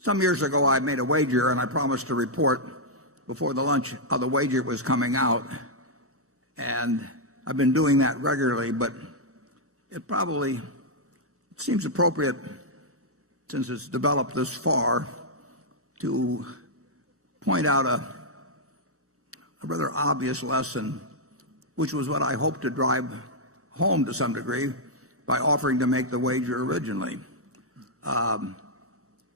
some years ago I made a wager, and I promised to report before the lunch how the wager was coming out. And I've been doing that regularly, but it seems appropriate, since it's developed this far, to point out a rather obvious lesson, which was what I hoped to drive home to some degree by offering to make the wager originally.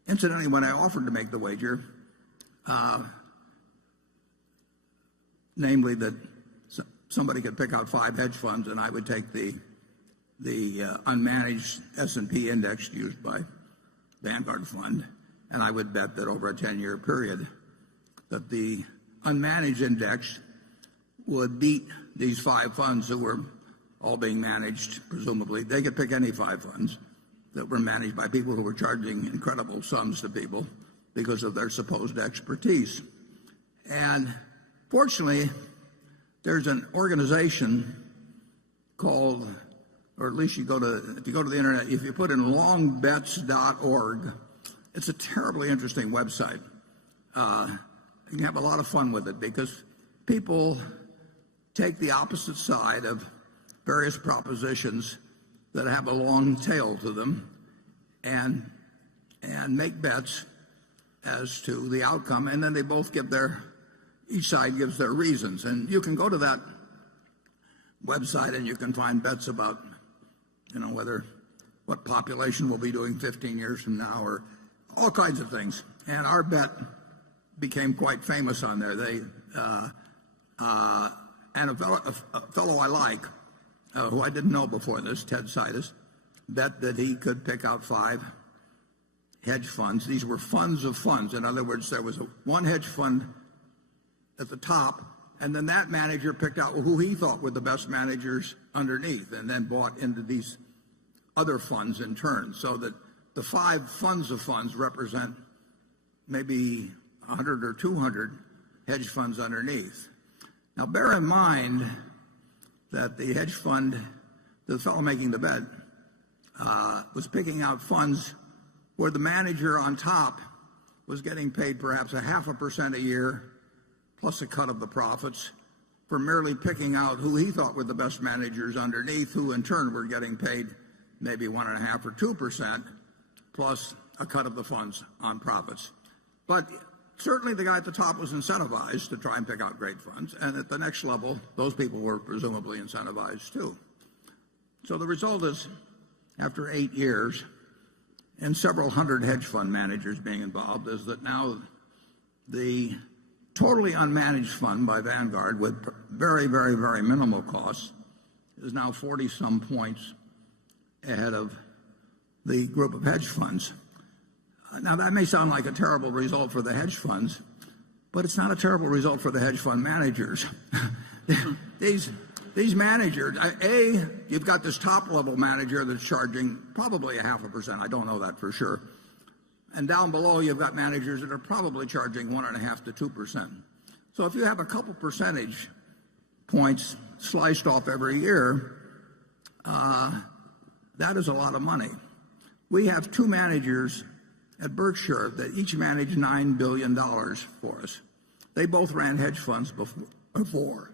Incidentally, when I offered to make the wager, namely that somebody could pick out 5 hedge funds and I would take the unmanaged S&P index used by Vanguard Fund, and I would bet that over a 10-year period that the unmanaged index would beat these 5 funds that were all being managed, presumably. They could pick any 5 funds that were managed by people who were charging incredible sums to people because of their supposed expertise. And fortunately, there's an organization called, or at least if you go to the internet, if you put in longbets.org, it's a terribly interesting website. You can have a lot of fun with it because people take the opposite side of various propositions that have a long tail to them and make bets as to the outcome, and then they both give each side gives their reasons. And you can go to that website and you can find bets about, what population will be doing 15 years from now, or all kinds of things. And our bet became quite famous on there. And a fellow I like, who I didn't know before this, Ted Seides, bet that he could pick out 5 hedge funds. These were funds of funds. In other words, there was one hedge fund at the top, and then that manager picked out who he thought were the best managers underneath, and then bought into these other funds in turn, so that the 5 funds of funds represent maybe 100 or 200 hedge funds underneath. Now, bear in mind that the hedge fund, the fellow making the bet, was picking out funds where the manager on top was getting paid perhaps 0.5% a year plus a cut of the profits for merely picking out who he thought were the best managers underneath, who in turn were getting paid maybe 1.5% or 2% plus a cut of the funds on profits. But certainly the guy at the top was incentivized to try and pick out great funds, and at the next level, those people were presumably incentivized too. So the result is, after 8 years and several hundred hedge fund managers being involved, is that now the totally unmanaged fund by Vanguard, with very, very, very minimal costs, is now 40-some points ahead of the group of hedge funds. Now, that may sound like a terrible result for the hedge funds, but it's not a terrible result for the hedge fund managers. These managers, you've got this top-level manager that's charging probably 0.5%. I don't know that for sure. And down below, you've got managers that are probably charging 1.5% to 2%. So if you have a couple percentage points sliced off every year, that is a lot of money. We have 2 managers at Berkshire that each managed $9 billion for us. They both ran hedge funds before.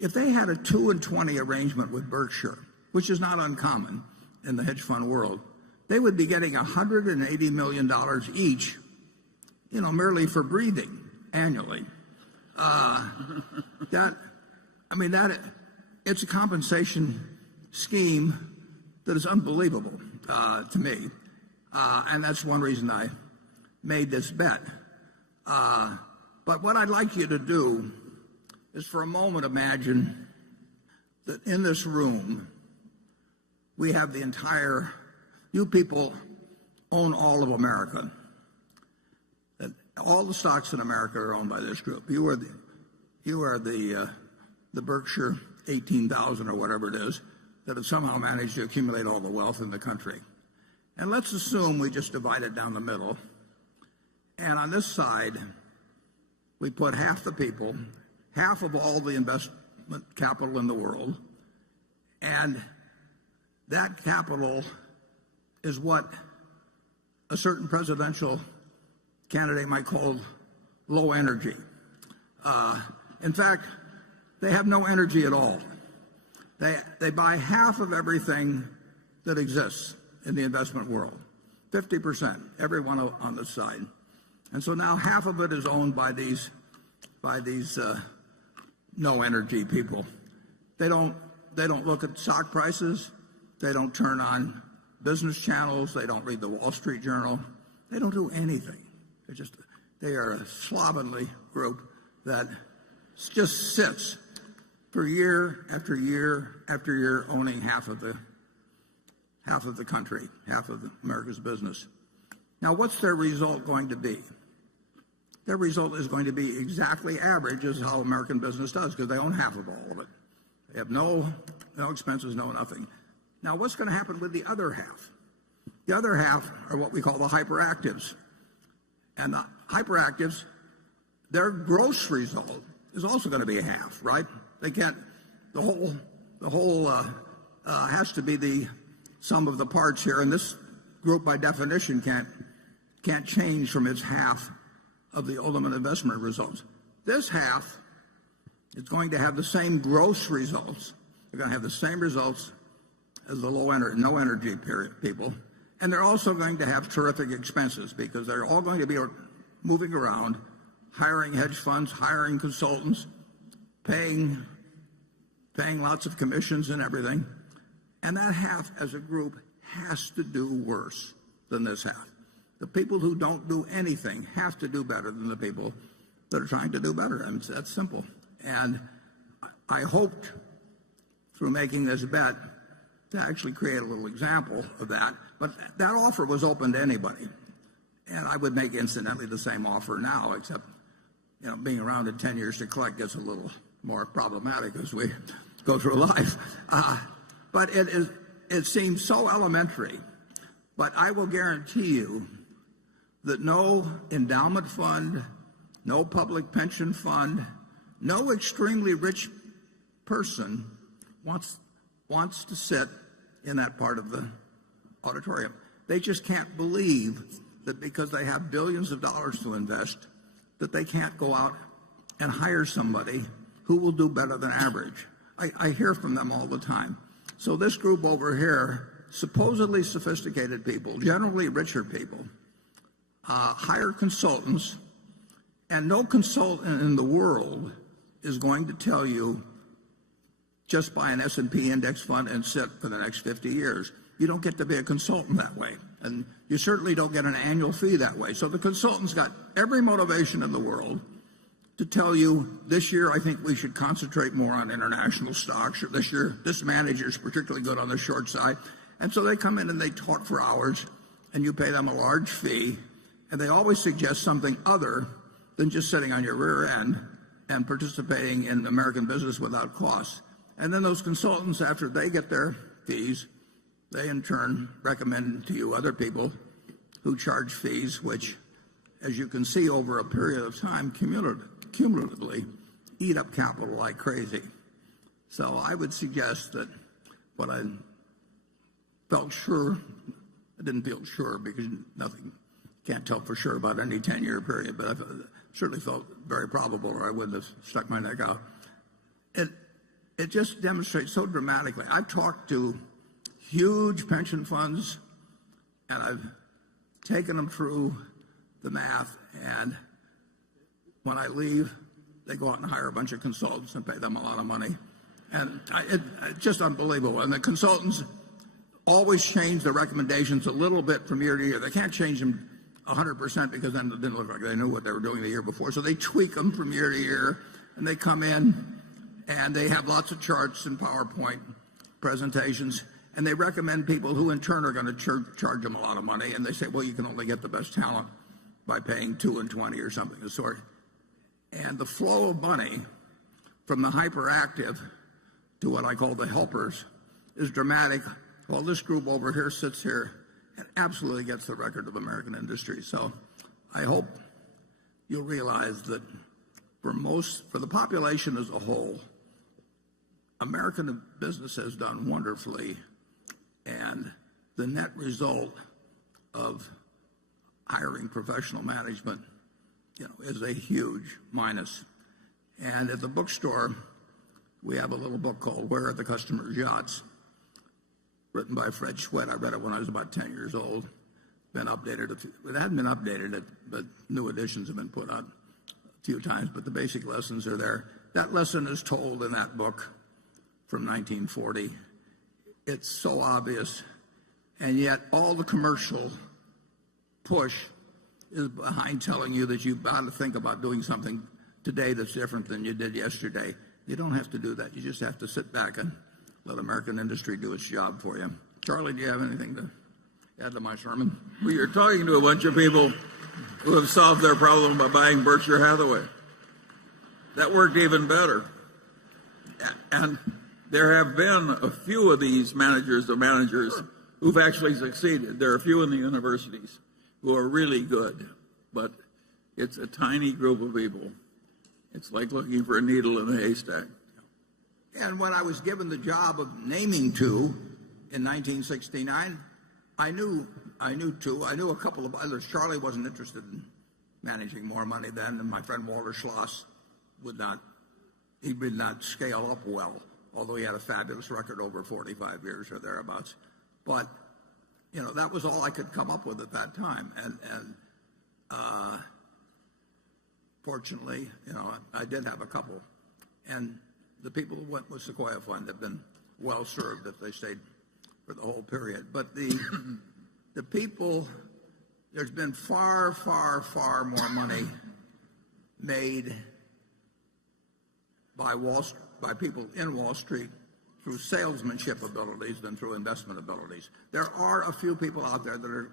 If they had a 2 and 20 arrangement with Berkshire, which is not uncommon in the hedge fund world, they would be getting $180 million each, merely for breathing annually. It's a compensation scheme that is unbelievable to me. And that's one reason I made this bet. But what I'd like you to do is for a moment imagine that in this room we have you people own all of America. That all the stocks in America are owned by this group. You are the Berkshire 18,000 or whatever it is that have somehow managed to accumulate all the wealth in the country. And let's assume we just divide it down the middle. And on this side, we put half the people, half of all the investment capital in the world, and that capital is what a certain presidential candidate might call low energy. In fact, they have no energy at all. They buy half of everything that exists in the investment world, 50%, everyone on the side. And so now half of it is owned by these no energy people. They don't look at stock prices. They don't turn on business channels. They don't read the Wall Street Journal. They don't do anything. They are a slovenly group that just sits for year after year after year owning half of the country, half of America's business. Now, what's their result going to be? Their result is going to be exactly average as how American business does, because they own half of all of it. They have no expenses, no nothing. Now, what's going to happen with the other half? The other half are what we call the hyperactives. And the hyperactives, their gross result is also going to be a half, right? They can't, the whole has to be the sum of the parts here, and this group by definition can't change from its half of the ultimate investment results. This half is going to have the same gross results. They're going to have the same results as the no energy people, and they're also going to have terrific expenses because they're all going to be moving around, hiring hedge funds, hiring consultants, paying lots of commissions and everything. And that half as a group has to do worse than this half. The people who don't do anything have to do better than the people that are trying to do better. And that's simple. And I hoped through making this bet to actually create a little example of that. But that offer was open to anybody. And I would make incidentally the same offer now, except being around in 10 years to collect gets a little more problematic as we go through life. But it seems so elementary. But I will guarantee you that no endowment fund, no public pension fund, no extremely rich person wants to sit in that part of the auditorium. They just can't believe that because they have billions of dollars to invest, that they can't go out and hire somebody who will do better than average. I hear from them all the time. So this group over here, supposedly sophisticated people, generally richer people, hire consultants, and no consultant in the world is going to tell you just buy an S&P index fund and sit for the next 50 years. You don't get to be a consultant that way, and you certainly don't get an annual fee that way. So the consultant's got every motivation in the world to tell you, this year I think we should concentrate more on international stocks, or this year this manager is particularly good on the short side. And so they come in and they talk for hours, and you pay them a large fee, and they always suggest something other than just sitting on your rear end and participating in American business without cost. And then those consultants, after they get their fees, they in turn recommend to you other people who charge fees, which, as you can see over a period of time, cumulatively eat up capital like crazy. So I would suggest that what I felt sure, I didn't feel sure because nothing, can't tell for sure about any 10-year period, but I certainly felt very probable, or I wouldn't have stuck my neck out. It just demonstrates so dramatically. I've talked to huge pension funds, and I've taken them through the math, and when I leave, they go out and hire a bunch of consultants and pay them a lot of money. And it's just unbelievable. And the consultants always change the recommendations a little bit from year to year. They can't change them 100% because then it didn't look like they knew what they were doing the year before. So they tweak them from year to year, and they come in and they have lots of charts and PowerPoint presentations, and they recommend people who in turn are going to charge them a lot of money. And they say, well, you can only get the best talent by paying 2 and 20 or something of the sort. And the flow of money from the hyperactive to what I call the helpers is dramatic. Well, this group over here sits here and absolutely gets the record of American industry. So I hope you'll realize that for the population as a whole, American business has done wonderfully, and the net result of hiring professional management, is a huge minus. And at the bookstore, we have a little book called Where Are the Customer's Yachts, written by Fred Schwett. I read it when I was about 10 years old. Been updated. It hadn't been updated, but new editions have been put out a few times. But the basic lessons are there. That lesson is told in that book from 1940. It's so obvious, and yet all the commercial push is behind telling you that you've got to think about doing something today that's different than you did yesterday. You don't have to do that. You just have to sit back and let American industry do its job for you. Charlie, do you have anything to add to my sermon? Well, you're talking to a bunch of people who have solved their problem by buying Berkshire Hathaway. That worked even better. And there have been a few of these managers who've actually succeeded. There are a few in the universities who are really good, but it's a tiny group of people. It's like looking for a needle in a haystack. And when I was given the job of naming two in 1969, I knew two. I knew a couple of others. Charlie wasn't interested in managing more money then, and my friend Walter Schloss would not scale up well, although he had a fabulous record over 45 years or thereabouts. But that was all I could come up with at that time, and fortunately, I did have a couple, and the people who went with Sequoia Fund have been well served if they stayed for the whole period. But the people, there's been far, far, far more money made by people in Wall Street through salesmanship abilities than through investment abilities. There are a few people out there that are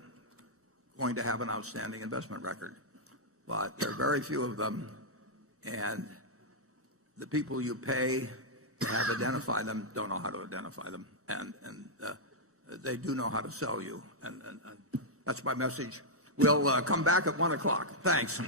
going to have an outstanding investment record, but there are very few of them, and the people you pay to have identify them don't know how to identify them, and they do know how to sell you, and that's my message. We'll come back at 1 o'clock. Thanks.